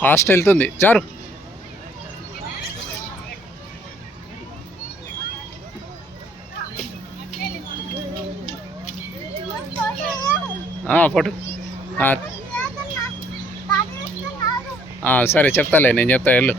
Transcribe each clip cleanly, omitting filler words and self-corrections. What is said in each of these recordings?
Fast వెళ్తుంది చారు. Photo సరే చెప్తాలే, నేను చెప్తా వెళ్ళు.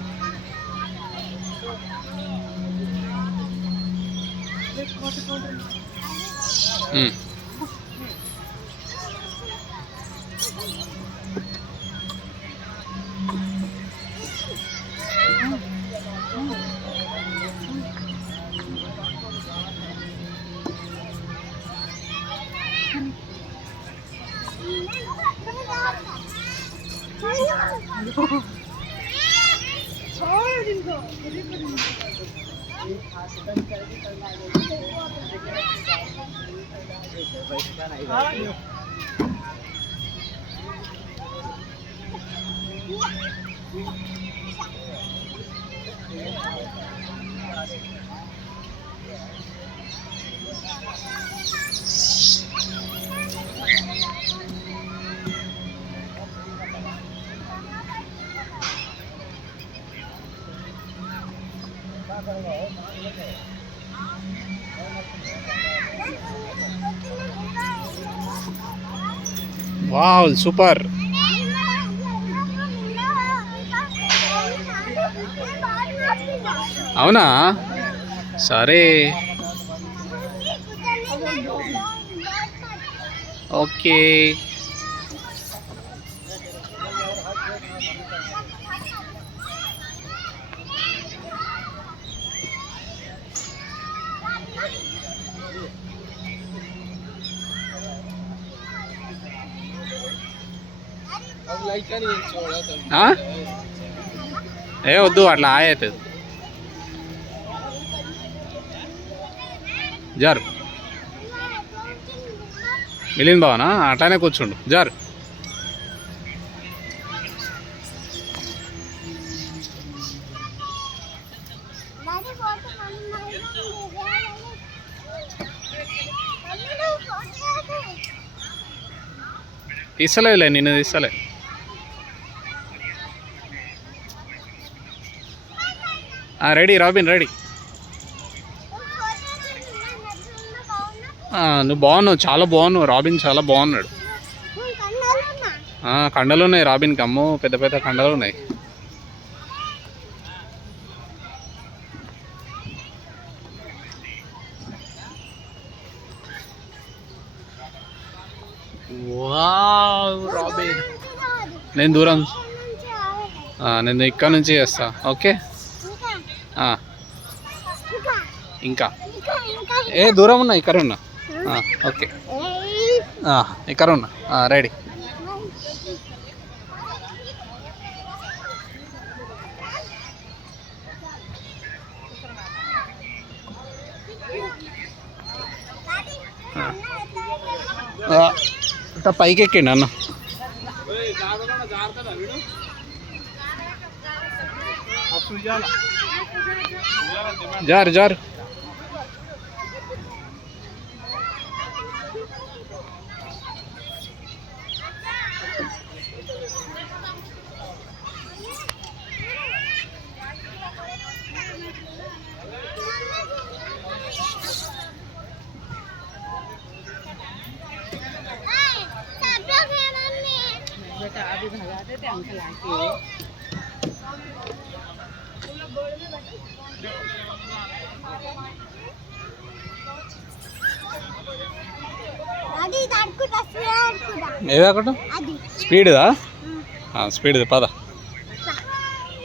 Wow super. అవునా సరే ఓకే. ఏ వద్దు అట్లా అవుతుంది. జారు మిలింద్ బావనా అట్లానే కూర్చోండు జారు. తీస్తలేదులే, నిన్ను తీస్తలే. Ready robin ready. నువ్వు బాగున్నావు, చాలా బాగున్నావు రాబిన్, చాలా బాగున్నాడు. కండలు ఉన్నాయి రాబిన్కి, అమ్మో పెద్ద పెద్ద కండలు ఉన్నాయి. వావ్ రాబిన్, నేను దూరం, నేను ఇక్కడ నుంచి చేస్తా. ఓకే ఇంకా ఏ దూరం ఉన్నా, ఇక్కడ ఉన్నా. ఓకే ఇక్కడ ఉన్నా, రెడీ. పైకి ఎక్కండి అన్న. జారు జారు. अभी भगा देते अंकल आके। ఏదొకటి స్పీడ్దా, స్పీడ్ పద.